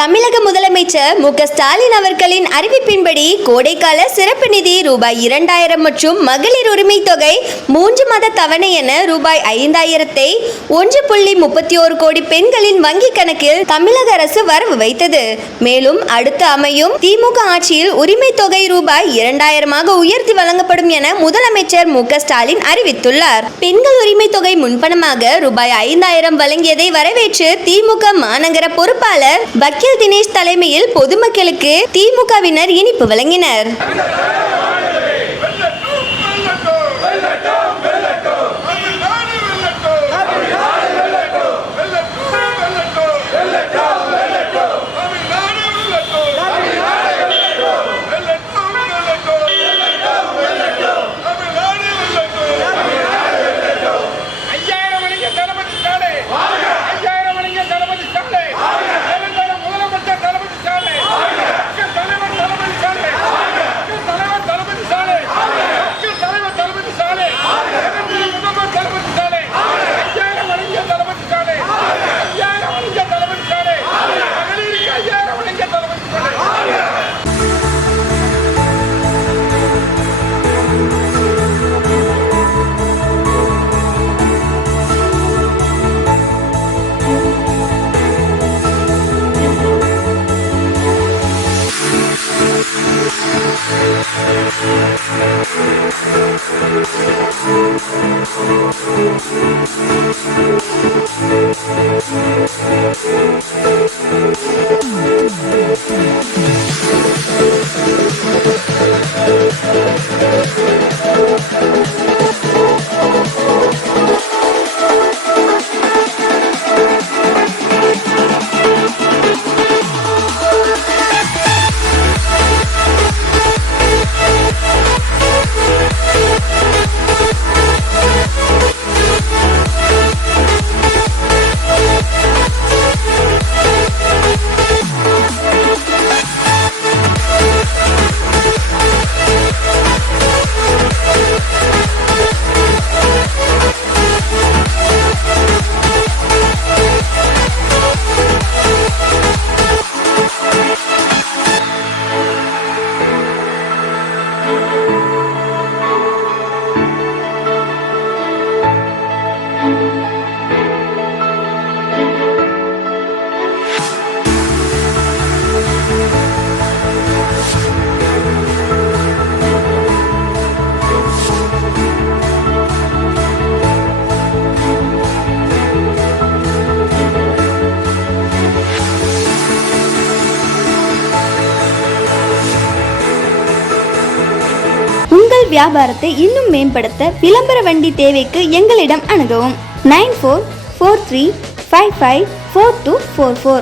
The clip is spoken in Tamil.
தமிழக முதலமைச்சர் மு.க. ஸ்டாலின் அவர்களின் அறிவிப்பின்படி கோடைக்கால சிறப்பு நிதி ரூபாய் 2000 மற்றும் மகளிர் உரிமை தொகை 3 மாத தவணை என ரூபாய் 5000 1.31 கோடி பெண்களின் வங்கி கணக்கில் தமிழக அரசு வரவு வைத்தது. மேலும் அடுத்து அமையும் திமுக ஆட்சியில் உரிமை தொகை ரூபாய் 2000 உயர்த்தி வழங்கப்படும் என முதலமைச்சர் மு.க. ஸ்டாலின் அறிவித்துள்ளார். பெண்கள் உரிமை தொகை முன்பணமாக ரூபாய் 5000 வழங்கியதை வரவேற்று திமுக மாநகர பொறுப்பாளர் வக்கீல் தினேஷ் தலைமையில் பொதுமக்களுக்கு திமுகவினர் இனிப்பு வழங்கினர். உங்கள் வியாபாரத்தை இன்னும் மேம்படுத்த விளம்பர வண்டி தேவைக்கு எங்களிடம் அணுகவும் 9443554244.